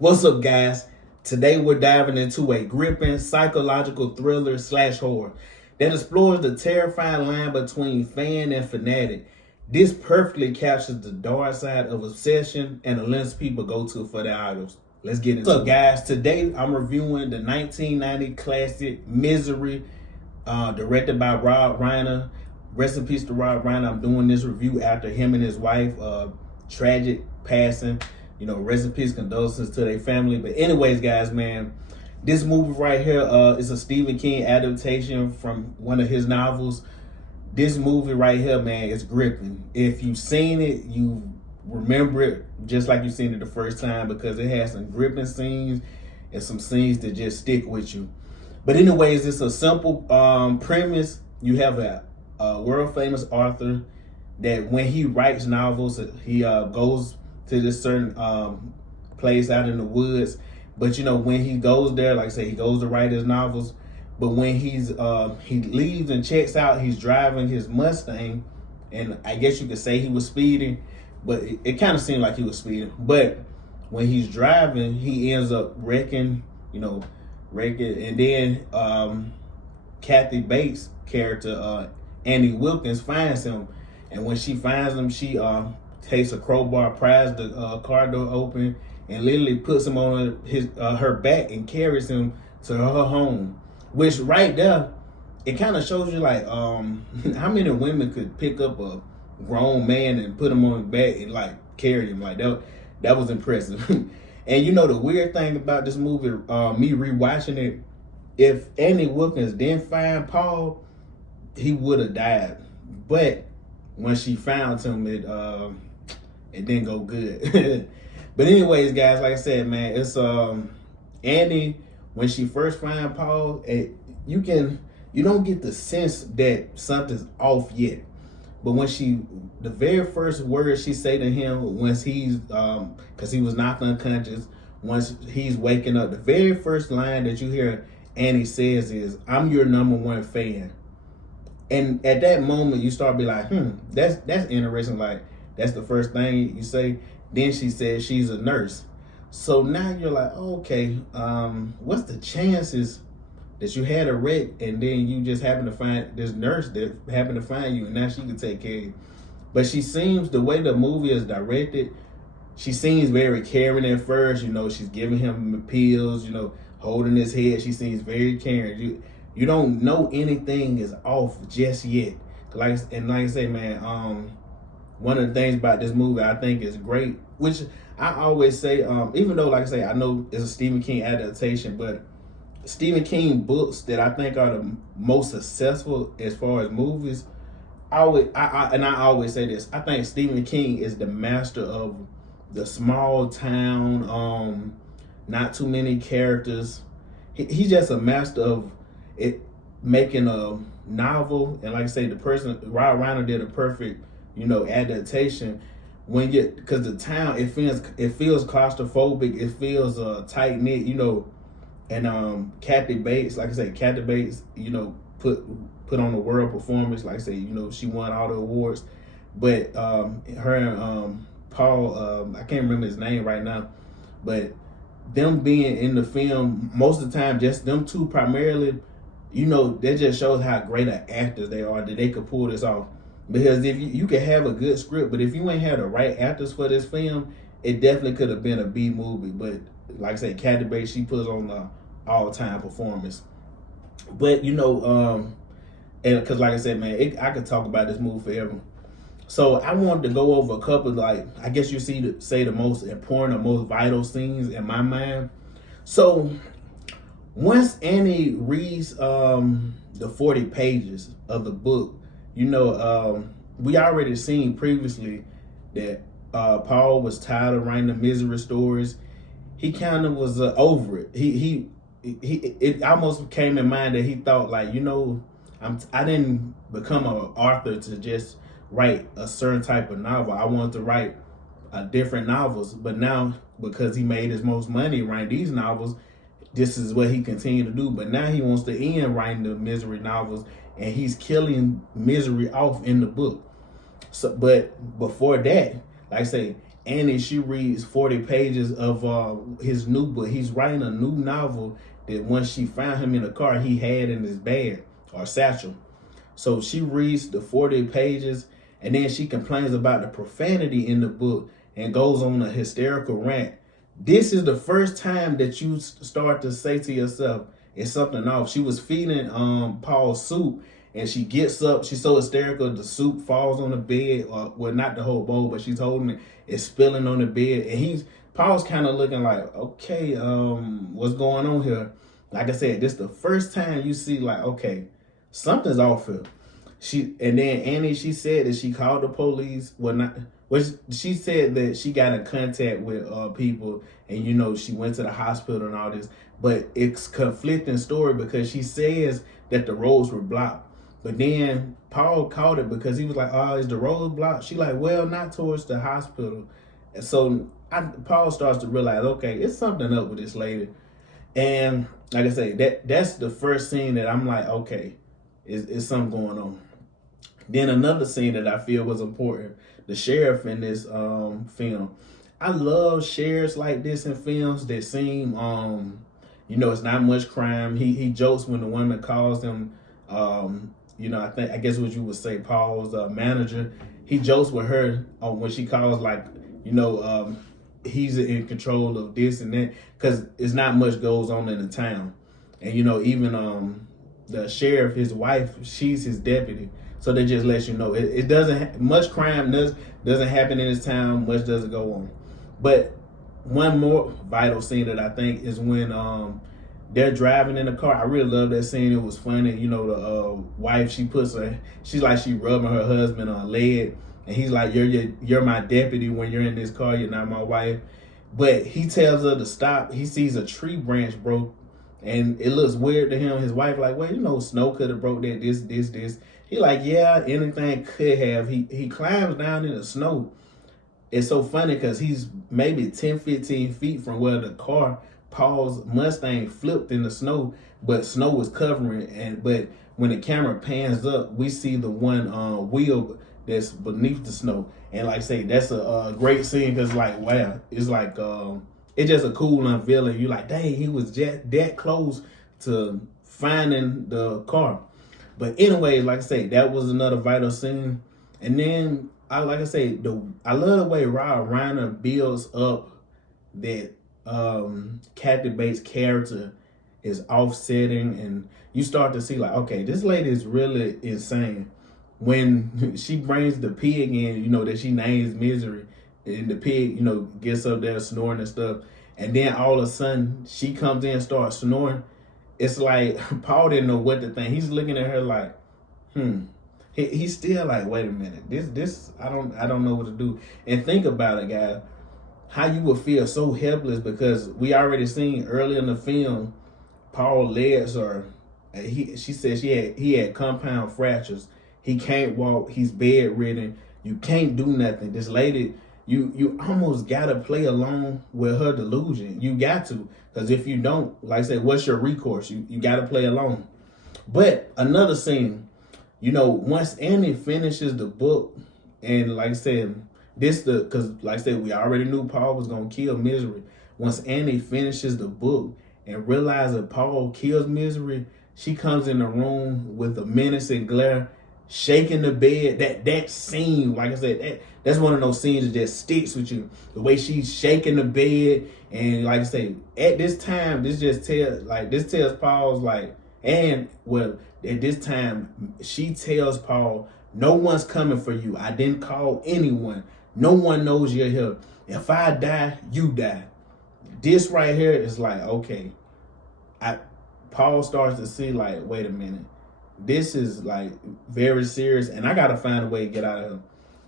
What's up, guys? Today we're diving into a gripping psychological thriller slash horror that explores the terrifying line between fan and fanatic. This perfectly captures the dark side of obsession and the lengths people go to for their idols. Let's get into it. What's up, guys? Today I'm reviewing the 1990 classic Misery, directed by Rob Reiner. Rest in peace to Rob Reiner. I'm doing this review after him and his wife tragic passing. Rest in peace, condolences to their family. But anyways, guys, man, this movie right here is a Stephen King adaptation from one of his novels. This movie right here, man, is gripping. If you've seen it, you remember it just like you've seen it the first time, because it has some gripping scenes and some scenes that just stick with you. But anyways, it's a simple premise. You have a world famous author that when he writes novels, he goes to this certain place out in the woods. But when he goes there, like I say, he goes to write his novels. But when he leaves and checks out, he's driving his Mustang, and I guess you could say he was speeding, but it kind of seemed like he was speeding. But when he's driving, he ends up wrecking, and then Kathy Bates' character, Annie Wilkins, finds him, and when she finds him, she takes a crowbar, pries the car door open, and literally puts him on her back and carries him to her home. Which right there, it kind of shows you like how many women could pick up a grown man and put him on his back and like carry him like that. That was impressive. And the weird thing about this movie, me rewatching it, if Annie Wilkins didn't find Paul, he would have died. But when she found him, it didn't go good. But anyways, guys, like I said, man, it's Annie, when she first finds Paul, you don't get the sense that something's off yet. But when the very first words she say to him, once he's because he was knocked unconscious, once he's waking up, the very first line that you hear Annie says is, "I'm your #1 fan." And at that moment, you start to be like, that's interesting. Like, that's the first thing you say. Then she says she's a nurse. So now you're like, okay, what's the chances that you had a wreck and then you just happen to find this nurse that happened to find you, and now she can take care of you? But she seems, the way the movie is directed, she seems very caring at first. She's giving him pills, holding his head. She seems very caring. You don't know anything is off just yet. Like I say, man, one of the things about this movie I think is great, which I always say, even though, like I say, I know it's a Stephen King adaptation, but Stephen King books that I think are the most successful as far as movies, I always say this, I think Stephen King is the master of the small town, not too many characters. He's just a master of it, making a novel. And like I say, Rob Reiner did a perfect, adaptation. Because the town, it feels claustrophobic, it feels tight knit, and Kathy Bates, like I say, Kathy Bates, put on a world performance. Like I say, she won all the awards. But her and Paul, I can't remember his name right now, but them being in the film most of the time, just them two primarily, that just shows how great of actors they are, that they could pull this off. Because if you can have a good script, but if you ain't had the right actors for this film, it definitely could have been a B movie. But like I said, Kathy Bates, she puts on the all-time performance. But and because like I said, man, I could talk about this movie forever. So I wanted to go over a couple, like, I guess you say the most important or most vital scenes in my mind. So once Annie reads the 40 pages of the book, we already seen previously that Paul was tired of writing the Misery stories. He kind of was over it. It almost came in mind that he thought, like, I didn't become an author to just write a certain type of novel. I wanted to write different novels. But now, because he made his most money writing these novels, this is what he continued to do. But now he wants to end writing the Misery novels, and he's killing Misery off in the book. So, but before that, like I say, Annie, she reads 40 pages of his new book. He's writing a new novel that once she found him in a car, he had in his bag or satchel. So she reads the 40 pages and then she complains about the profanity in the book and goes on a hysterical rant. This is the first time that you start to say to yourself, it's something off. She was feeding Paul soup and she gets up. She's so hysterical, the soup falls on the bed. Well, not the whole bowl, but she's holding it. It's spilling on the bed. And Paul's kind of looking like, okay, what's going on here? Like I said, this is the first time you see like, okay, something's off here. And then Annie, she said that she called the police. She said that she got in contact with people and, she went to the hospital and all this. But it's conflicting story because she says that the roads were blocked. But then Paul called it because he was like, oh, is the road blocked? She like, well, not towards the hospital. And so Paul starts to realize, okay, it's something up with this lady. And like I say, that's the first scene that I'm like, okay, is something going on. Then another scene that I feel was important, the sheriff in this film. I love sheriffs like this in films that seem, it's not much crime. He jokes when the woman calls him, I guess what you would say, Paul's manager. He jokes with her when she calls he's in control of this and that because it's not much goes on in the town. And, even the sheriff, his wife, she's his deputy. So they just let you know it doesn't much crime doesn't happen in this town. Much doesn't go on. But one more vital scene that I think is when they're driving in the car. I really love that scene. It was funny. The wife, she's like she rubbing her husband on leg, and he's like, you're my deputy when you're in this car. You're not my wife. But he tells her to stop. He sees a tree branch broke, and it looks weird to him. His wife like, well, snow could have broke that. This. He like, yeah, anything could have. He climbs down in the snow. It's so funny because he's maybe 10, 15 feet from where the car, Paul's Mustang, flipped in the snow, but snow was covering. But when the camera pans up, we see the one wheel that's beneath the snow. And like I say, that's a great scene because like, wow, it's like it's just a cool unveiling. You like, dang, he was that close to finding the car. But anyway, like I say, that was another vital scene. And then I love the way Rob Reiner builds up that Kathy Bates' character is offsetting, and you start to see like, okay, this lady is really insane. When she brings the pig in, that she names Misery, and the pig, gets up there snoring and stuff, and then all of a sudden she comes in and starts snoring. It's like Paul didn't know what to think. He's looking at her like, He's still like, wait a minute, this I don't know what to do. And think about it, guys, how you would feel so helpless because we already seen early in the film, Paul's legs she said he had compound fractures. He can't walk. He's bedridden. You can't do nothing. This lady, you almost gotta play along with her delusion. You got to, because if you don't, like I said, what's your recourse? You gotta play along. But another scene, once Annie finishes the book, and like I said, because like I said, we already knew Paul was gonna kill Misery. Once Annie finishes the book and realizes that Paul kills Misery, she comes in the room with a menacing glare, shaking the bed. That scene, like I said, that's one of those scenes that just sticks with you. The way she's shaking the bed, and like I say, at this time, this tells Paul's like, at this time, she tells Paul, no one's coming for you. I didn't call anyone. No one knows you're here. If I die, you die. This right here is like, okay. Paul starts to see like, wait a minute. This is like very serious, and I got to find a way to get out of here.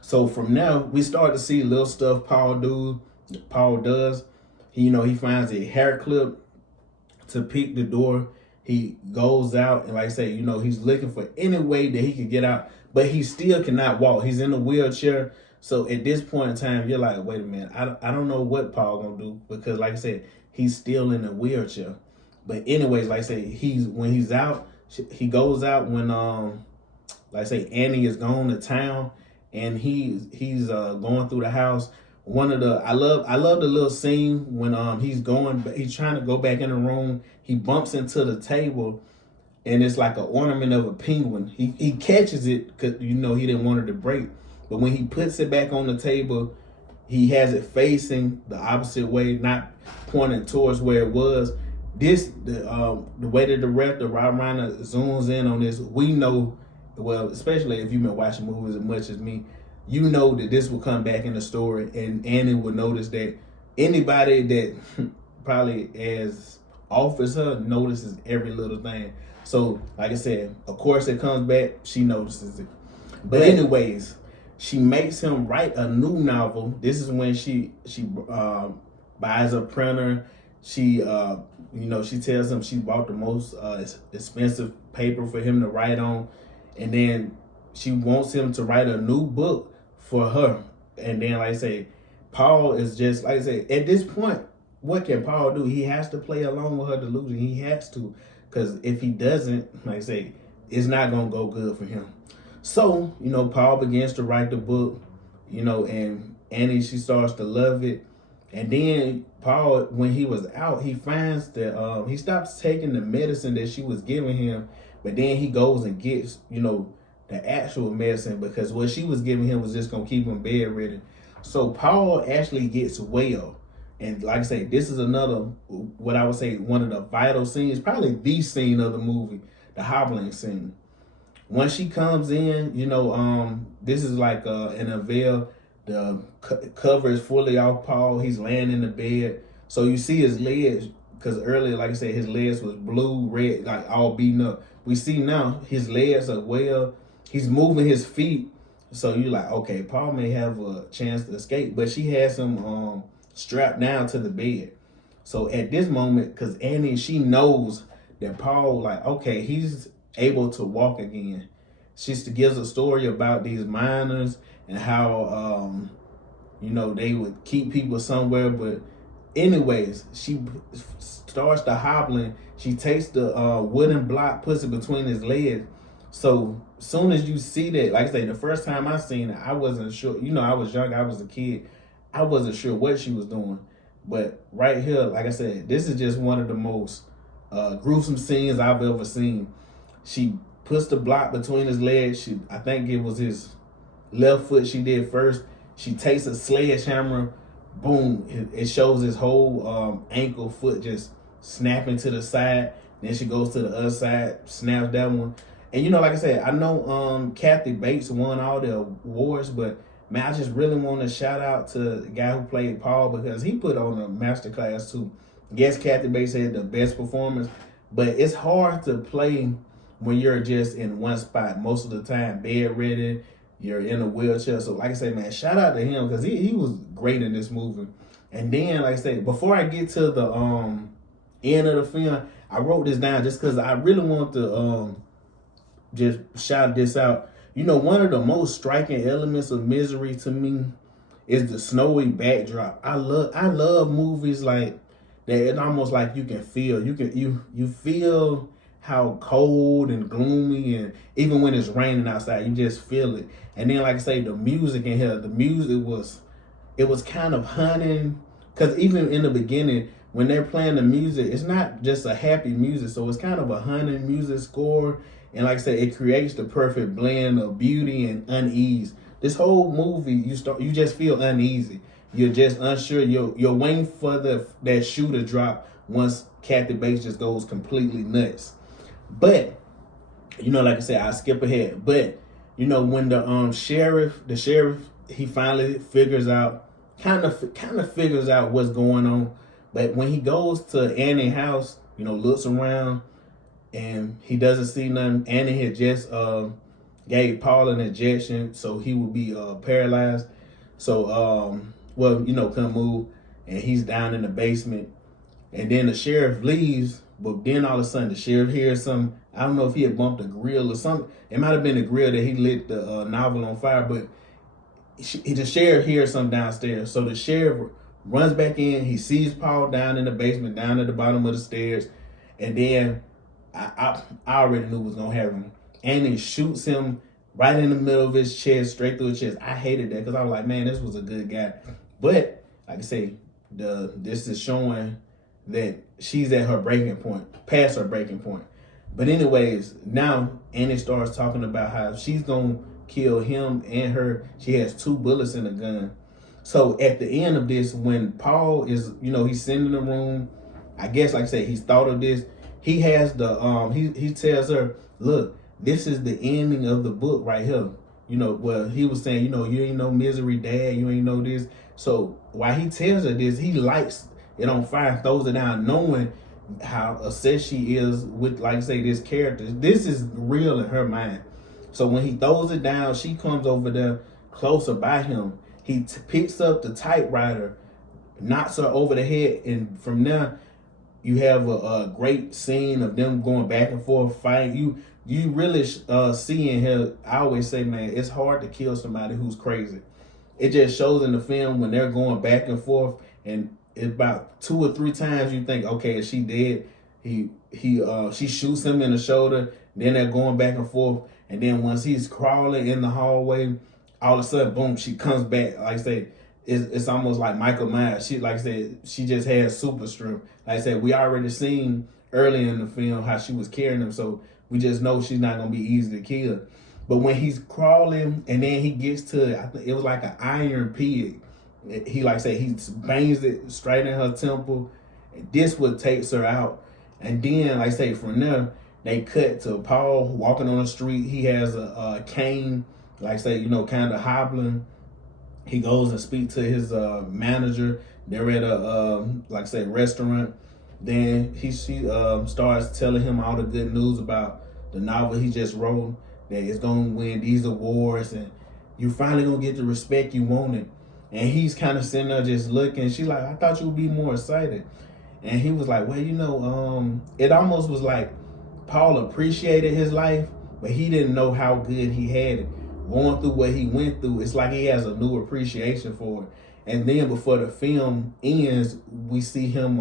So from now, we start to see little stuff Paul does. He finds a hair clip to pick the door. He goes out and like I say, he's looking for any way that he can get out, but he still cannot walk. He's in a wheelchair. So at this point in time, you're like, wait a minute, I don't know what Paul gonna do because like I said, he's still in a wheelchair. But anyways, like I say, when he's out, he goes out when like I say, Annie is gone to town, and he's going through the house one of the I love the little scene when he's trying to go back in the room. He bumps into the table, and it's like an ornament of a penguin. He catches it because he didn't want it to break, but when he puts it back on the table, he has it facing the opposite way, not pointing towards where it was. The way the director Rob Reiner zooms in on this, we know, well, especially if you've been watching movies as much as me, you know that this will come back in the story, and Annie will notice that anybody that probably as off as her notices every little thing. So, like I said, of course it comes back, she notices it. But anyways, she makes him write a new novel. This is when she buys a printer. She she tells him she bought the most expensive paper for him to write on, and then she wants him to write a new book for her. And then, like I say, Paul is just, like I say, at this point, what can Paul do? He has to play along with her delusion. He has to, because if he doesn't, like I say, it's not gonna go good for him. So, Paul begins to write the book, and Annie, she starts to love it. And then Paul, when he was out, he finds that he stops taking the medicine that she was giving him, but then he goes and gets, the actual medicine, because what she was giving him was just gonna keep him bedridden. So Paul actually gets well. And like I say, this is another, what I would say, one of the vital scenes, probably the scene of the movie, the hobbling scene. When she comes in, this is like in a veil. The cover is fully off Paul. He's laying in the bed. So you see his legs, because earlier, like I said, his legs was blue, red, like all beaten up. We see now his legs are well. He's moving his feet. So you're like, okay, Paul may have a chance to escape. But she has him strapped down to the bed. So at this moment, because Annie, she knows that Paul, like, okay, he's able to walk again. She gives a story about these miners and how, they would keep people somewhere. But anyways, she starts the hobbling. She takes the wooden block, puts it between his legs. So soon as you see that, like I say, the first time I seen it, I wasn't sure. I was young. I was a kid. I wasn't sure what she was doing. But right here, like I said, this is just one of the most gruesome scenes I've ever seen. She puts the block between his legs. I think it was his left foot she did first. She takes a sledgehammer, boom, it shows his whole ankle, foot just snapping to the side. Then she goes to the other side, snaps that one. And like I said, I know Kathy Bates won all the awards, but man, I just really want to shout out to the guy who played Paul, because he put on a masterclass too. Yes, Kathy Bates had the best performance, but it's hard to play when you're just in one spot most of the time, bedridden, you're in a wheelchair. So like I said, man, shout out to him, because he was great in this movie. And then, like I said, before I get to the end of the film, I wrote this down just because I really want to just shout this out. One of the most striking elements of Misery to me is the snowy backdrop. I love movies like that. It's almost like you can feel, you feel how cold and gloomy, and even when it's raining outside, you just feel it. And then, like I say, the music in here, it was kind of hunting, because even in the beginning, when they're playing the music, it's not just a happy music, so it's kind of a hunting music score. And like I said, it creates the perfect blend of beauty and unease. This whole movie, you just feel uneasy. You're just unsure. You're waiting for that shoe to drop once Kathy Bates just goes completely nuts. But like I said, I skip ahead. But when the sheriff, he finally figures out, kind of figures out what's going on. But when he goes to Annie's house, looks around, and he doesn't see nothing. Annie had just gave Paul an injection, so he would be paralyzed. So, couldn't move, and he's down in the basement. And then the sheriff leaves, but then all of a sudden the sheriff hears some, I don't know if he had bumped a grill or something. It might have been the grill that he lit the novel on fire, but the sheriff hears something downstairs. So the sheriff runs back in. He sees Paul down in the basement, down at the bottom of the stairs. And then I already knew what was going to happen. Annie shoots him right in the middle of his chest, straight through his chest. I hated that, because I was like, man, this was a good guy. But like I say, this is showing that she's at her breaking point, past her breaking point. But anyways, now Annie starts talking about how she's gonna kill him and her. She has 2 bullets in the gun. So at the end of this, when Paul is, he's sitting in the room, I guess like I said, he's thought of this. He has the he tells her, look, this is the ending of the book right here. Well, he was saying, you ain't no misery, dad, you ain't know this. So while he tells her this, he lights it on fire and throws it down, knowing how obsessed she is with, like I say, this character. This is real in her mind. So when he throws it down, she comes over there closer by him. He picks up the typewriter, knocks her over the head, and from there, you have a great scene of them going back and forth fighting. You really see in here. I always say, man, it's hard to kill somebody who's crazy. It just shows in the film when they're going back and forth, and about 2 or 3 times you think, okay, is she dead? She shoots him in the shoulder. Then they're going back and forth, and then once he's crawling in the hallway, all of a sudden, boom, she comes back. Like I say, it's almost like Michael Myers. She, like I said, she just has super strength. Like I said, we already seen earlier in the film how she was carrying him, so we just know she's not gonna be easy to kill. But when he's crawling and then he gets to, I think it was like an iron pig. He, like I said, he bangs it straight in her temple. And this what takes her out. And then, like I say, from there, they cut to Paul walking on the street. He has a cane, like I say, kind of hobbling. He goes and speaks to his manager. They're at a, like I said, restaurant. Then she starts telling him all the good news about the novel he just wrote, that it's going to win these awards, and you finally going to get the respect you wanted. And he's kind of sitting there just looking. She's like, I thought you would be more excited. And he was like, well, it almost was like Paul appreciated his life, but he didn't know how good he had it. Going through what he went through, it's like he has a new appreciation for it. And then before the film ends, we see him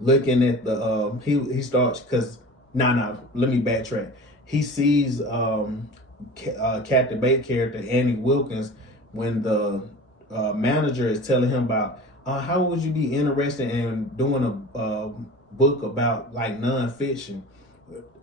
looking at the he starts, because let me backtrack. He sees Kathy Bates character Annie Wilkins when the manager is telling him about how would you be interested in doing a book about like nonfiction,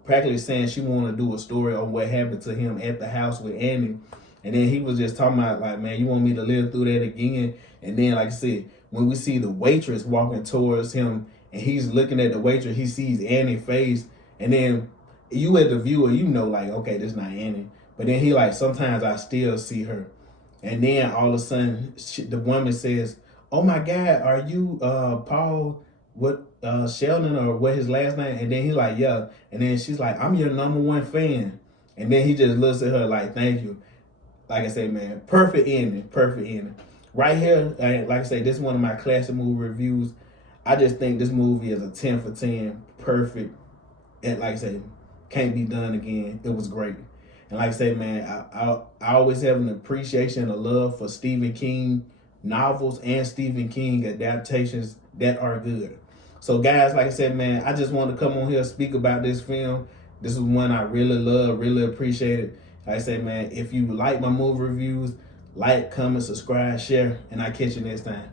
practically saying she wanted to do a story on what happened to him at the house with Annie. And then he was just talking about, like, man, you want me to live through that again? And then, like I said, when we see the waitress walking towards him and he's looking at the waitress, he sees Annie's face. And then you as the viewer, like, okay, this is not Annie. But then he like, sometimes I still see her. And then all of a sudden, the woman says, oh my God, are you Paul, Sheldon, or what his last name? And then he's like, yeah. And then she's like, I'm your #1 fan. And then he just looks at her like, thank you. Like I say, man, perfect ending. Right here, like I say, this is one of my classic movie reviews. I just think this movie is a 10 for 10, perfect. And like I say, can't be done again. It was great. And like I say, man, I always have an appreciation and a love for Stephen King novels and Stephen King adaptations that are good. So guys, like I said, man, I just want to come on here and speak about this film. This is one I really love, really appreciate it. Like I say, man, if you like my movie reviews, like, comment, subscribe, share, and I'll catch you next time.